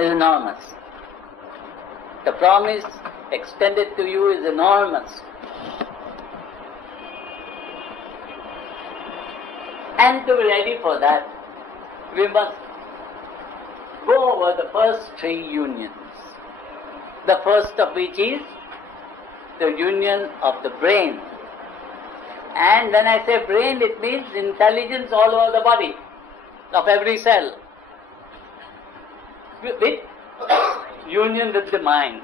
is enormous. The promise extended to you is enormous. And to be ready for that, we must go over the first three unions. The first of which is the union of the brain. And when I say brain, it means intelligence all over the body, of every cell. With union with the mind.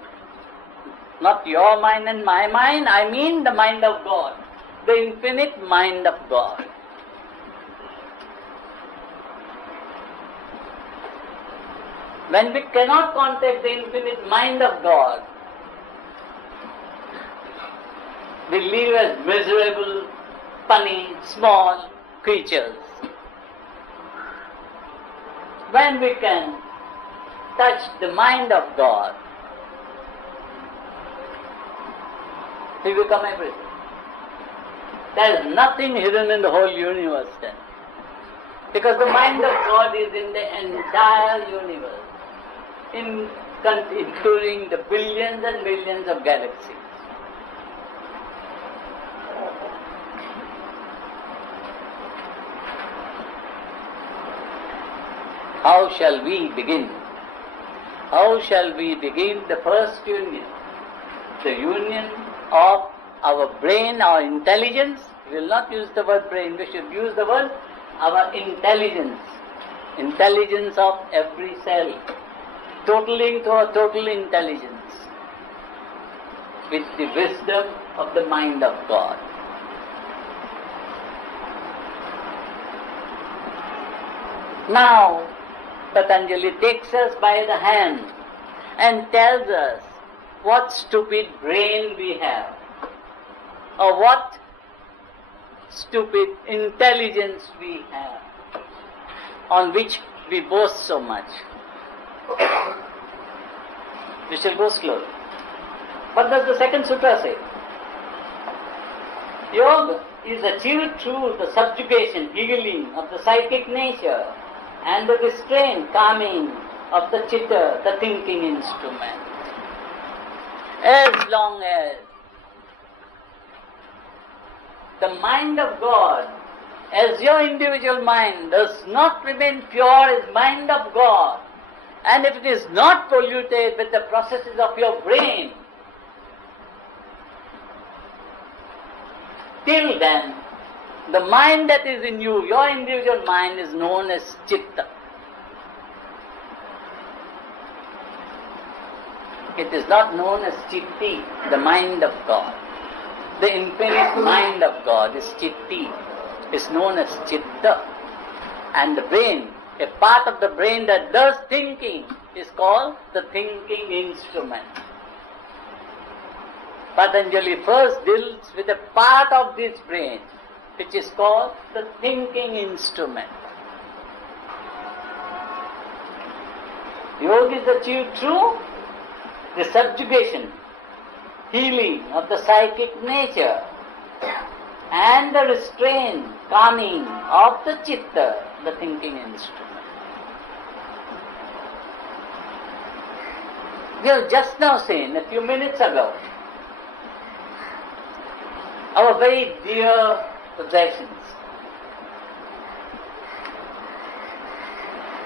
Not your mind and my mind, I mean the mind of God, the infinite mind of God. When we cannot contact the infinite mind of God, we live as miserable, funny, small creatures. When we can touch the mind of God, we become everything. There is nothing hidden in the whole universe then. Because the mind of God is in the entire universe, including the billions and billions of galaxies. How shall we begin? How shall we begin the first union? The union of our brain, our intelligence. We will not use the word brain, we should use the word our intelligence. Intelligence of every cell, totaling to a total intelligence with the wisdom of the mind of God. Now, Patanjali takes us by the hand and tells us what stupid brain we have, or what stupid intelligence we have, on which we boast so much. We shall go slowly. What does the second sutra say? Yoga is achieved through the subjugation, healing of the psychic nature and the restraint, calming of the chitta, the thinking instrument. As long as the mind of God, as your individual mind, does not remain pure as mind of God, and if it is not polluted with the processes of your brain, till then, the mind that is in you, your individual mind, is known as chitta. It is not known as chitti, the mind of God. The infinite mind of God is chitti, is known as chitta. And the brain, a part of the brain that does thinking, is called the thinking instrument. Patanjali first deals with a part of this brain, which is called the thinking instrument. Yoga is achieved through the subjugation, healing of the psychic nature, and the restraint, calming of the chitta, the thinking instrument. We have just now seen, a few minutes ago, our very dear possessions,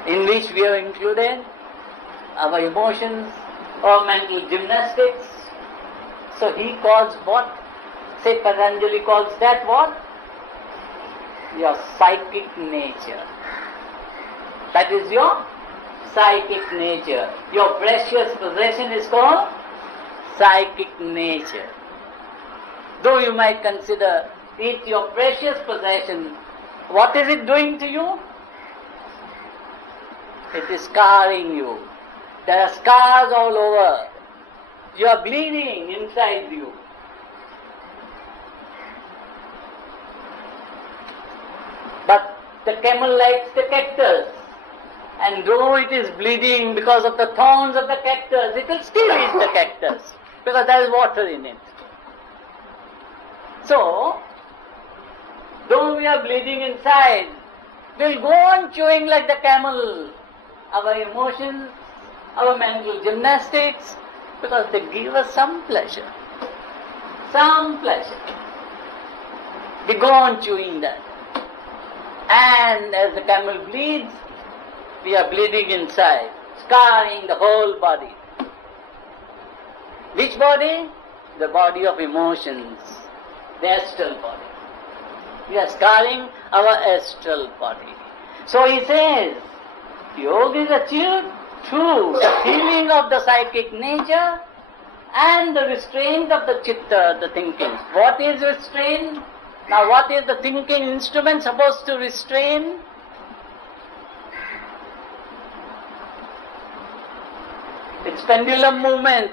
in which we have included our emotions, our mental gymnastics. So he calls what? Say Patanjali calls that what? Your psychic nature. That is your psychic nature. Your precious possession is called psychic nature. Though you might consider it your precious possession, what is it doing to you? It is scarring you. There are scars all over. You are bleeding inside you. But the camel likes the cactus, and though it is bleeding because of the thorns of the cactus, it will still eat the cactus because there is water in it. So, though we are bleeding inside, we'll go on chewing like the camel. Our emotions, our mental gymnastics? Because they give us some pleasure. Some pleasure. We go on chewing that. And as the camel bleeds, we are bleeding inside, scarring the whole body. Which body? The body of emotions, the astral body. We are scarring our astral body. So he says, yoga is achieved through the healing of the psychic nature and the restraint of the chitta, the thinking. What is restraint? Now what is the thinking instrument supposed to restrain? Its pendulum movement,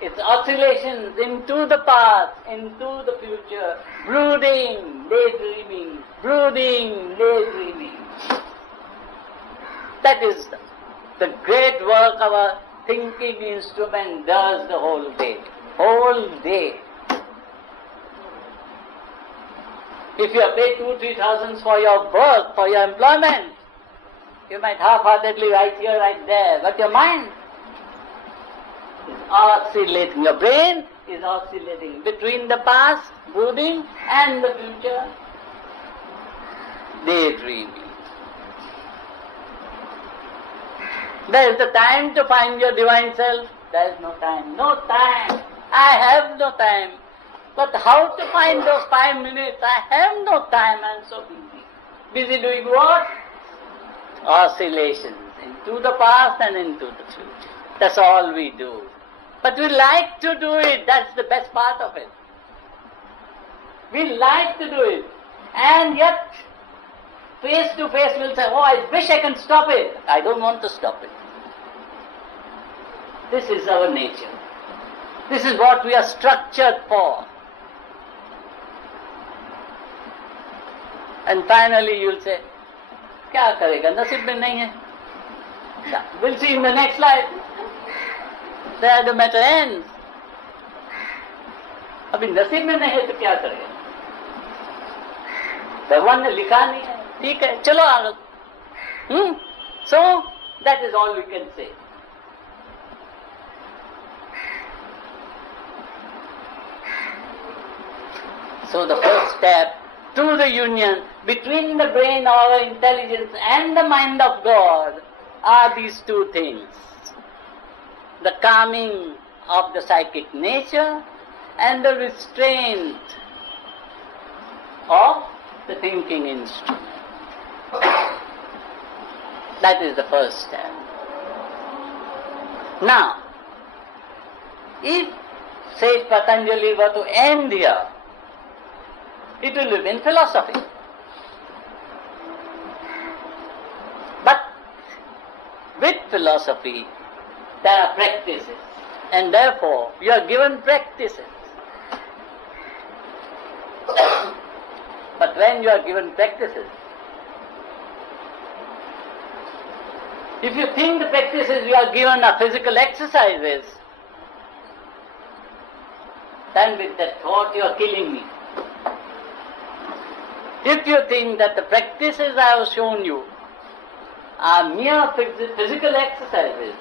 its oscillations into the past, into the future, brooding, daydreaming, brooding, daydreaming. That is the great work our thinking instrument does the whole day. Whole day. If you have paid 2,000-3,000 for your work, for your employment, you might half-heartedly write here, write there, but your mind is oscillating. Your brain is oscillating between the past, brooding, and the future, daydreaming. There is the time to find your divine self. There is no time. No time. I have no time. But how to find those 5 minutes? I have no time. I am so busy. Busy doing what? Oscillations into the past and into the future. That's all we do. But we like to do it. That's the best part of it. We like to do it. And yet, face to face we'll say, oh, I wish I can stop it. I don't want to stop it. This is our nature. This is what we are structured for. And finally you'll say, क्या करेगा? नसीब में नहीं है. We'll see in the next life. There the matter ends. अभी नसीब में नहीं है तो क्या करेगा? भगवान ने लिखा नहीं है. ठीक है, चलो आगे. So that is all we can say. So the first step to the union between the brain, our intelligence, and the mind of God are these two things. The calming of the psychic nature and the restraint of the thinking instrument. That is the first step. Now, if says Patanjali were to end here, it will remain philosophy. But with philosophy, there are practices, and therefore you are given practices. But when you are given practices, if you think the practices you are given are physical exercises, then with that thought you are killing me. If you think that the practices I have shown you are mere physical exercises,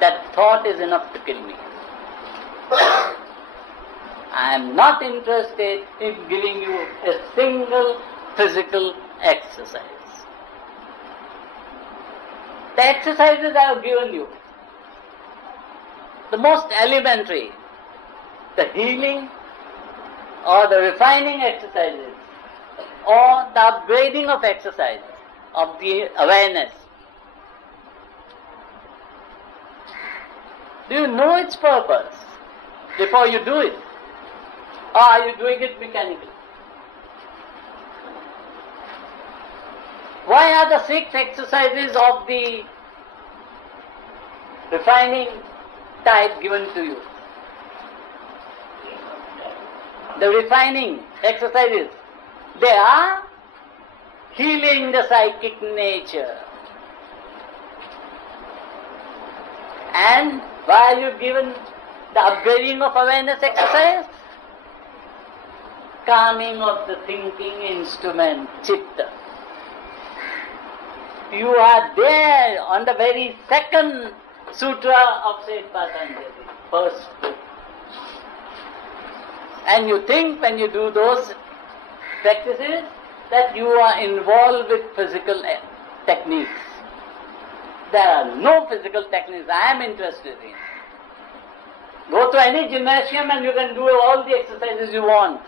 that thought is enough to kill me. I am not interested in giving you a single physical exercise. The exercises I have given you, the most elementary, the healing or the refining exercises, or the upgrading of exercise, of the awareness. Do you know its purpose before you do it? Or are you doing it mechanically? Why are the 6 exercises of the refining type given to you? The refining exercises, they are healing the psychic nature. And why are you given the upgrading of awareness exercise? Calming of the thinking instrument, chitta. You are there on the very second sutra of Saint Patanjali, first book. And you think when you do those practices that you are involved with physical techniques. There are no physical techniques I am interested in. Go to any gymnasium and you can do all the exercises you want.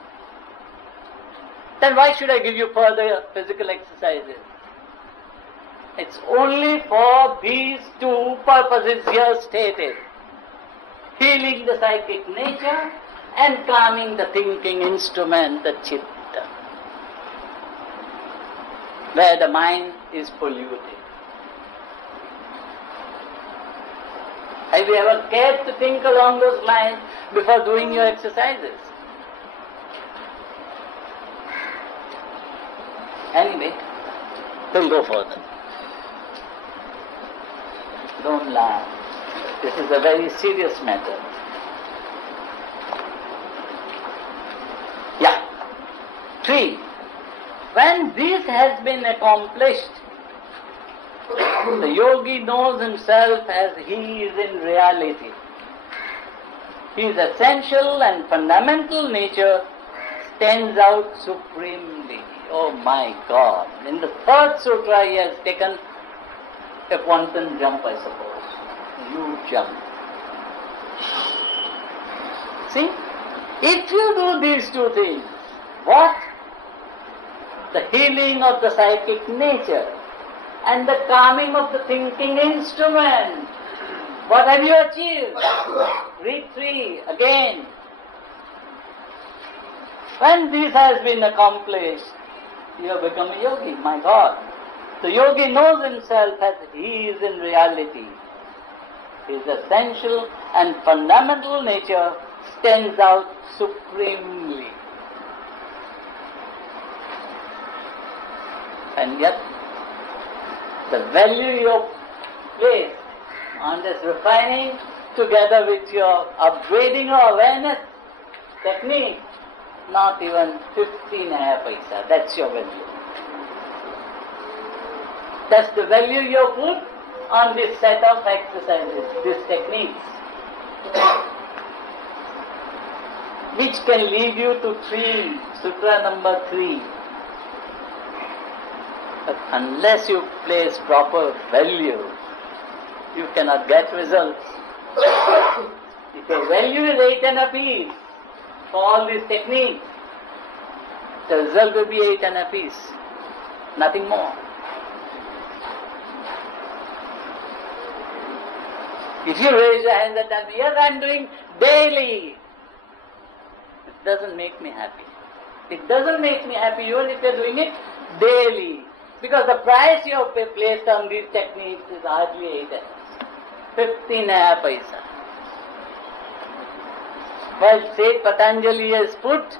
Then why should I give you further physical exercises? It's only for these two purposes here stated. Healing the psychic nature and calming the thinking instrument, the chitta, where the mind is polluted. Have you ever cared to think along those lines before doing your exercises? Anyway, we'll go further. Don't laugh. This is a very serious matter. Yeah. 3. When this has been accomplished, the yogi knows himself as he is in reality. His essential and fundamental nature stands out supremely. Oh my God. In the third sutra he has taken a quantum jump, I suppose. Huge jump. See? If you do these two things, what? The healing of the psychic nature and the calming of the thinking instrument. What have you achieved? Read 3 again. When this has been accomplished, you have become a yogi, my God. The yogi knows himself as he is in reality. His essential and fundamental nature stands out supremely. And yet, the value you place on this refining together with your upgrading your awareness technique, not even 15 paisa. That's your value. That's the value you put on this set of exercises, these techniques, which can lead you to 3, sutra number 3. But unless you place proper value, you cannot get results. If your value is 8 and a piece for all these techniques, the result will be 8 and a piece, nothing more. If you raise your hands and tell me, yes, I am doing daily, it doesn't make me happy. It doesn't make me happy even if you are doing it daily. Because the price you have placed on these techniques is hardly 8 15 paisa. While Saint Patanjali has put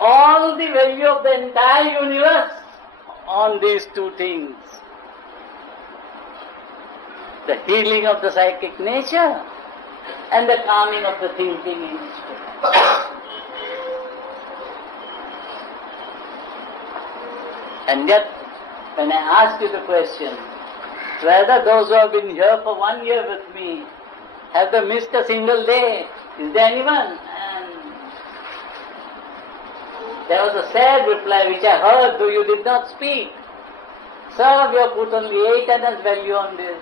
all the value of the entire universe on these two things. The healing of the psychic nature and the calming of the thinking instrument. And yet, when I ask you the question, whether those who have been here for 1 year with me, have they missed a single day? Is there anyone? And there was a sad reply which I heard, though you did not speak. Sir, we have put only 8 anna's value on this.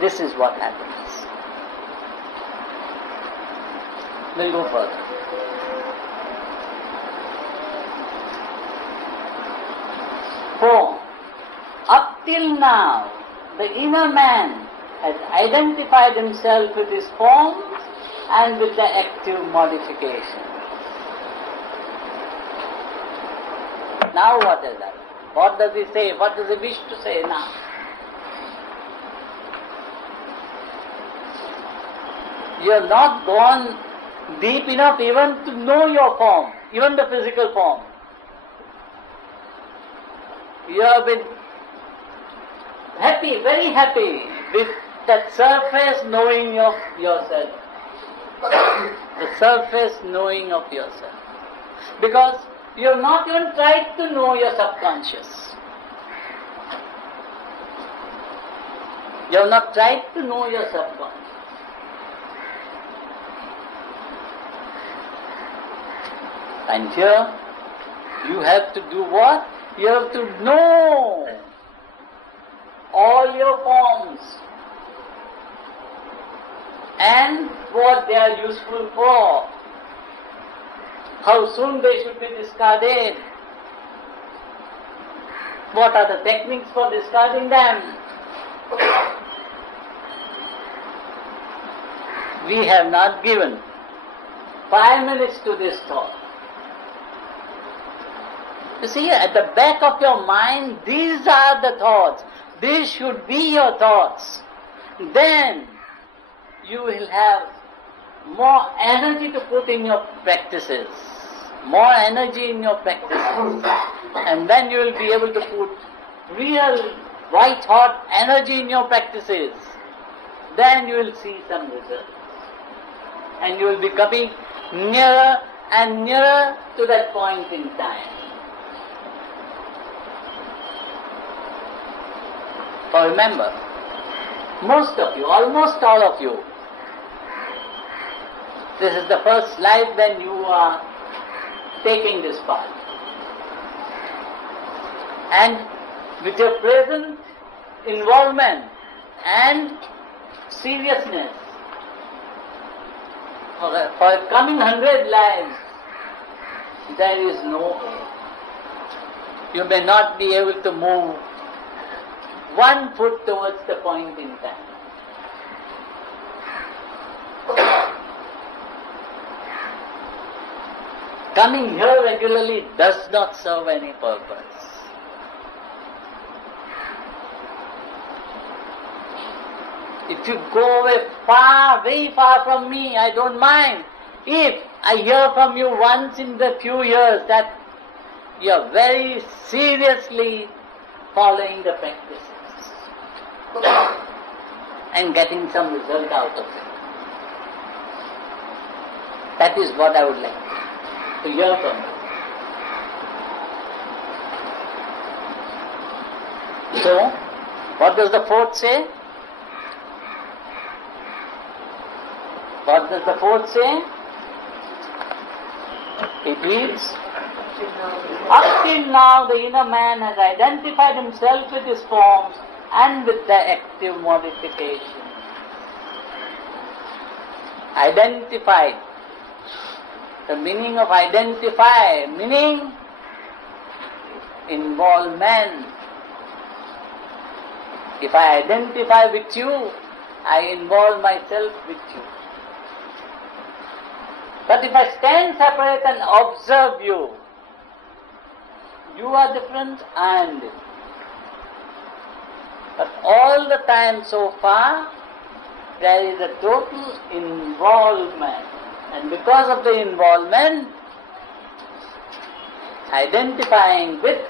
This is what happens. We'll go further. For up till now, the inner man has identified himself with his forms and with the active modification. Now what is that? What does he say? What does he wish to say now? You have not gone deep enough even to know your form, even the physical form. You have been happy, very happy with that surface knowing of yourself. The surface knowing of yourself. Because You have not even tried to know your subconscious. You have not tried to know your subconscious. And here, you have to do what? You have to know all your forms and what they are useful for, how soon they should be discarded, what are the techniques for discarding them. We have not given 5 minutes to this thought. You see, at the back of your mind, these are the thoughts. These should be your thoughts. Then you will have more energy to put in your practices. More energy in your practices. And then you will be able to put real, white hot energy in your practices. Then you will see some results. And you will be coming nearer and nearer to that point in time. For remember, most of you, almost all of you, this is the first life when you are taking this path. And with your present involvement and seriousness, for the coming 100 lives, there is no hope. You may not be able to move 1 foot towards the point in time. Coming here regularly does not serve any purpose. If you go away far, very far from me, I don't mind. If I hear from you once in the few years that you are very seriously following the practices and getting some result out of it. That is what I would like to hear from you. So, what does the fourth say? What does the fourth say? It reads, up till now the inner man has identified himself with his forms and with the active modification. Identified. The meaning of identify, meaning involvement. If I identify with you, I involve myself with you. But if I stand separate and observe you, you are different, I am different. But all the time so far, there is a total involvement. And because of the involvement, identifying with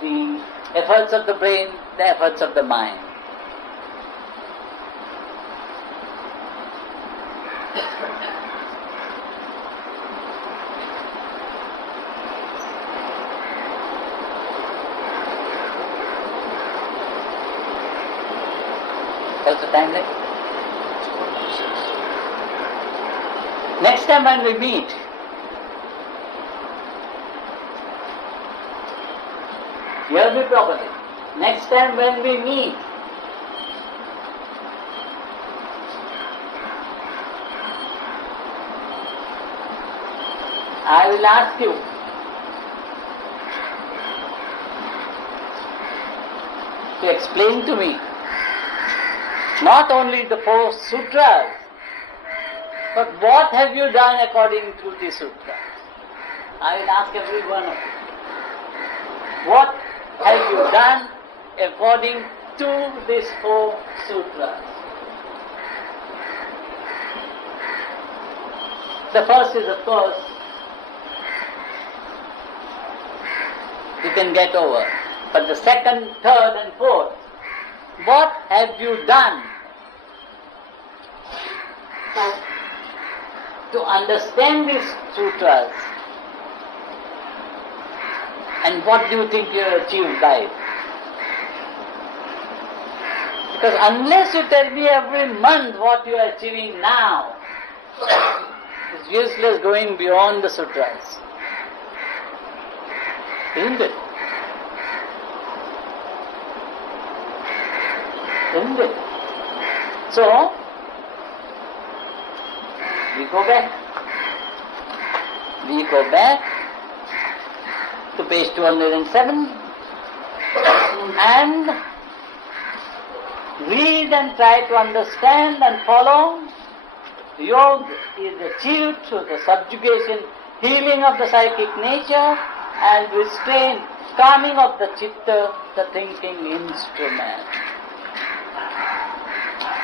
the efforts of the brain, the efforts of the mind. What's the time like? Next time when we meet, hear me properly. Next time when we meet, I will ask you to explain to me not only the 4 sutras, but what have you done according to the sutras? I will ask every one of you. What have you done according to these 4 sutras? The first is, of course, you can get over. But the second, third and fourth, what have you done to understand these sutras And what do you think you have achieved by it? Because unless you tell me every month what you are achieving now, it's useless going beyond the sutras. Isn't it? Isn't it? So, we go back. We go back to page 207 and read and try to understand and follow. Yoga is achieved through the subjugation, healing of the psychic nature and restraint, calming of the chitta, the thinking instrument.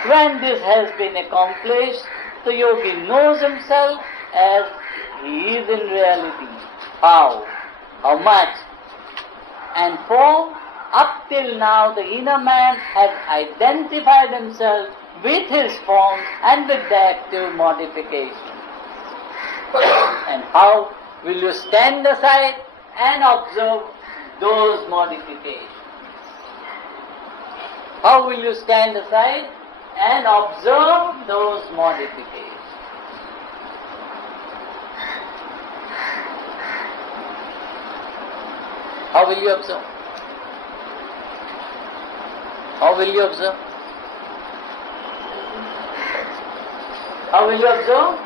When this has been accomplished, the yogi knows himself as he is in reality. How? How much? And for up till now the inner man has identified himself with his form and with the active modification. And how will you stand aside and observe those modifications? How will you stand aside and observe those modifications? How will you observe? How will you observe? How will you observe?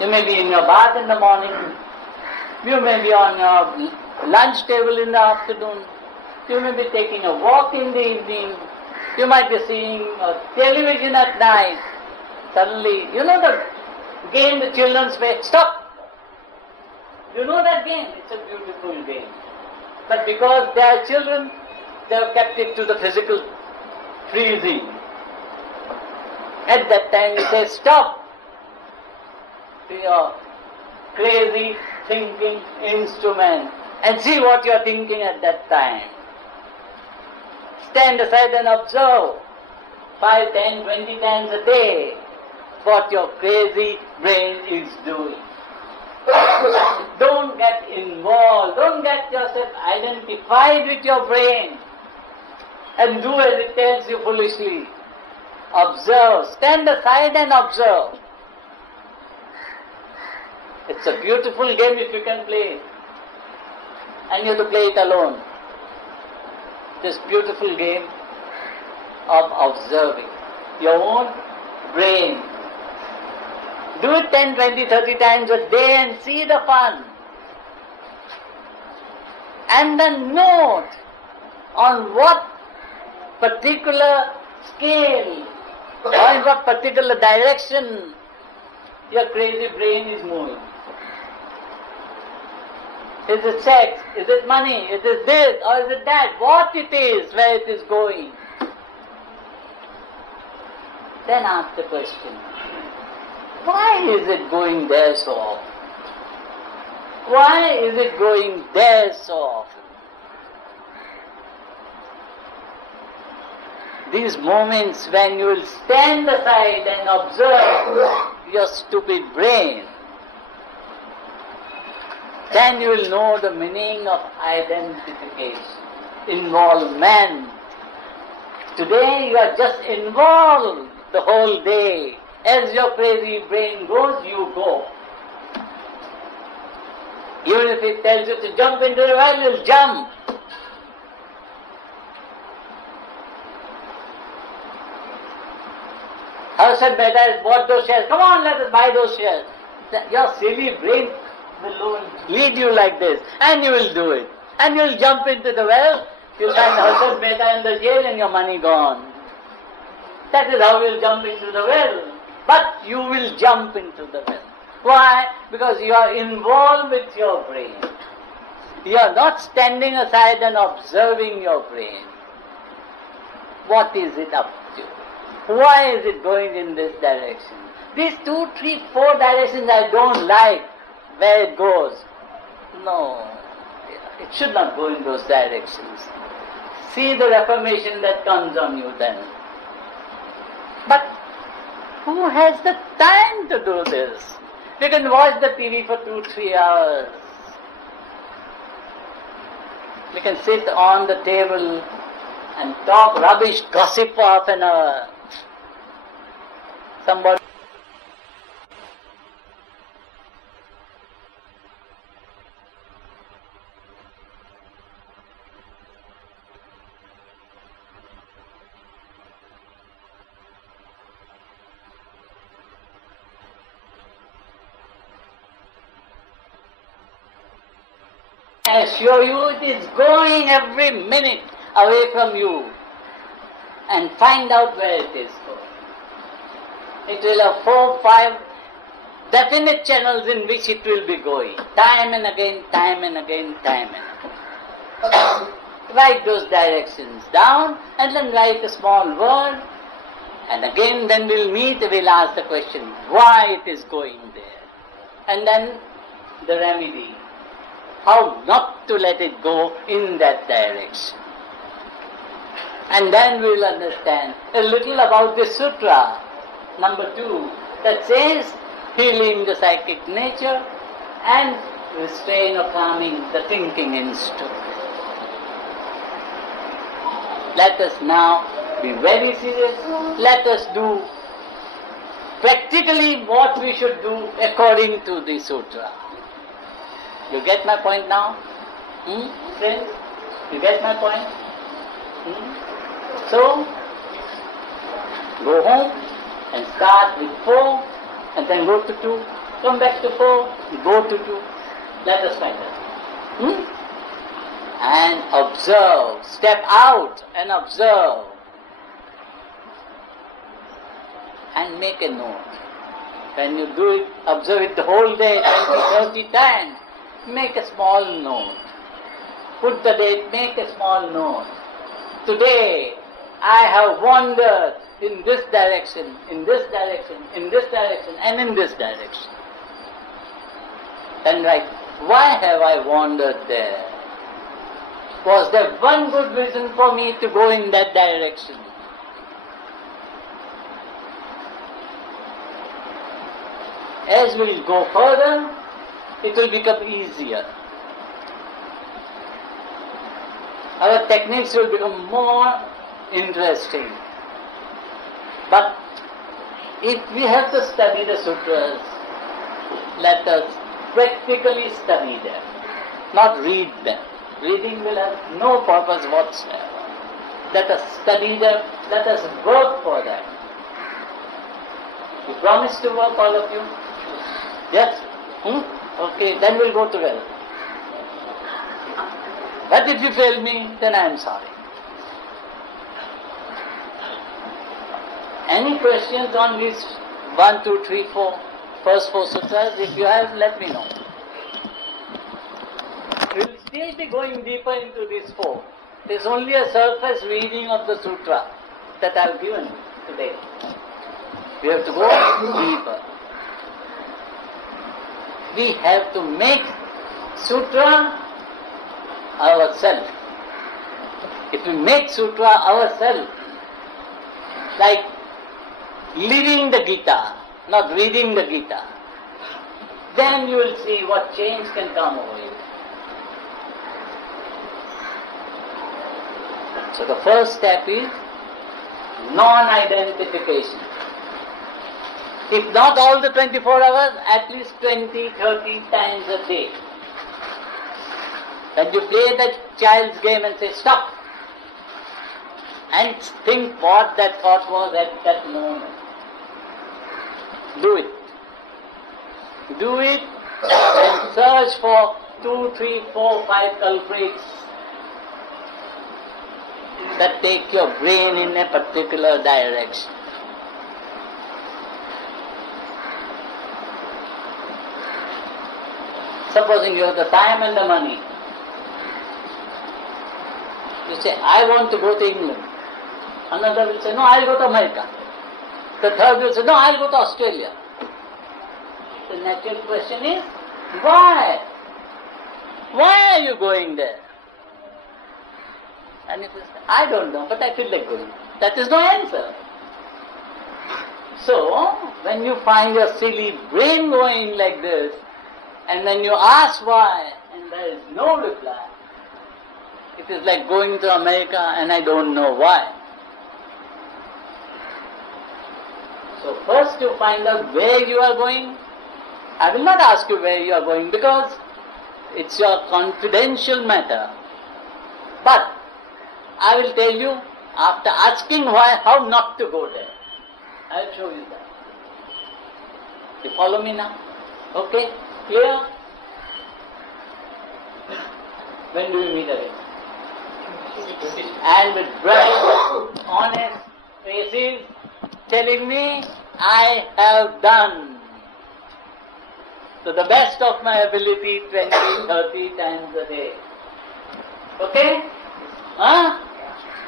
You may be in your bath in the morning. You may be on your lunch table in the afternoon. You may be taking a walk in the evening. You might be seeing television at night. Suddenly, you know the game the children play? Stop! You know that game? It's a beautiful game. But because they are children, they have kept it to the physical freezing. At that time you say, stop to your crazy thinking instrument and see what you are thinking at that time. Stand aside and observe 5, 10, 20 times a day what your crazy brain is doing. Don't get involved, don't get yourself identified with your brain and do as it tells you foolishly. Observe, stand aside and observe. It's a beautiful game if you can play it. And you have to play it alone. This beautiful game of observing your own brain. Do it 10, 20, 30 times a day and see the fun. And then note on what particular scale or in what particular direction your crazy brain is moving. Is it sex? Is it money? Is it this or is it that? What it is, where it is going. Then ask the question, why is it going there so often? Why is it going there so often? These moments when you will stand aside and observe your stupid brain, then you will know the meaning of identification, involvement. Today you are just involved the whole day. As your crazy brain goes, you go. Even if it tells you to jump into the well, you'll jump. Harshad Mehta has bought those shares. Come on, let us buy those shares. Your silly brain will lead you like this, and you will do it. And you will jump into the well, you'll find Harshad Mehta in the jail and your money gone. That is how you will jump into the well. But you will jump into the well. Why? Because you are involved with your brain. You are not standing aside and observing your brain. What is it up to? Why is it going in this direction? These 2, 3, 4 directions I don't like where it goes. No, it should not go in those directions. See the reformation that comes on you then. But Who has the time to do this? You can watch the TV for 2-3 hours. We can sit on the table and talk rubbish, gossip for half an hour. Somebody I assure you it is going every minute away from you, and find out where it is going. It will have 4-5 definite channels in which it will be going, time and again, time and again, time and again. Write those directions down and then write a small word, and again then we'll meet, we'll ask the question why it is going there, and then the remedy, how not to let it go in that direction. And then we will understand a little about the sutra, number 2, that says healing the psychic nature and restrain or calming the thinking instinct. Let us now be very serious. Let us do practically what we should do according to the sutra. You get my point now? Friends? You get my point? So, go home and start with 4 and then go to 2. Come back to 4, go to 2. Let us find that. And observe. Step out and observe. And make a note. When you do it, observe it the whole day, 20, 30 times. Make a small note. Put the date, make a small note. Today, I have wandered in this direction, in this direction, in this direction, and in this direction. Then write, why have I wandered there? Was there one good reason for me to go in that direction? As we go further, it will become easier. Our techniques will become more interesting. But if we have to study the sutras, let us practically study them, not read them. Reading will have no purpose whatsoever. Let us study them, let us work for them. You promise to work, all of you? Yes? Okay, then we'll go together. But if you fail me, then I am sorry. Any questions on these 1, 2, 3, 4, first 4 sutras? If you have, let me know. We will still be going deeper into these 4. It is only a surface reading of the sutra that I have given today. We have to go deeper. We have to make sutra ourselves. If we make sutra ourselves, like living the Gita, not reading the Gita, then you will see what change can come over you. So the first step is non-identification. If not all the 24 hours, at least 20, 30 times a day. Then you play that child's game and say, stop. And think what that thought was at that moment. Do it. Do it and search for 2, 3, 4, 5 culprits that take your brain in a particular direction. Supposing you have the time and the money, you say, I want to go to England. Another will say, no, I'll go to America. The third will say, no, I'll go to Australia. The natural question is, why? Why are you going there? And if you say, I don't know, but I feel like going. That is no answer. So, when you find your silly brain going like this, and then you ask why, and there is no reply, it is like going to America and I don't know why. So first you find out where you are going. I will not ask you where you are going because it's your confidential matter. But I will tell you, after asking why, how not to go there. I will show you that. You follow me now? Okay? Clear? When do we meet again? And with bright, honest faces telling me, I have done to the best of my ability 20, 30 times a day. Okay? Huh?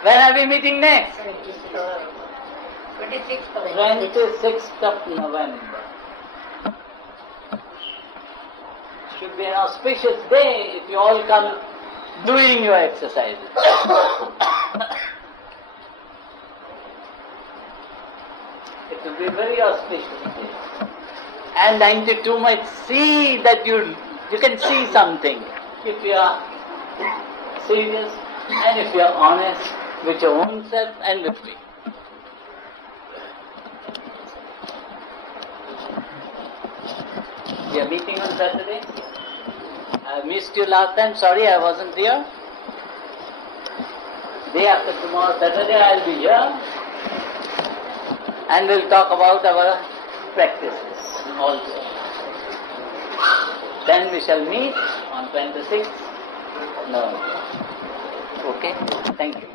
When are we meeting next? 26th of November. Should be an auspicious day if you all come doing your exercises. It will be a very auspicious day. And 92 might see that you can see something if you are serious and if you are honest with your own self and with me. We are meeting on Saturday. I missed you last time. Sorry, I wasn't here. Day after tomorrow, Saturday, I'll be here. And we'll talk about our practices also. Then we shall meet on 26th November. Okay? Thank you.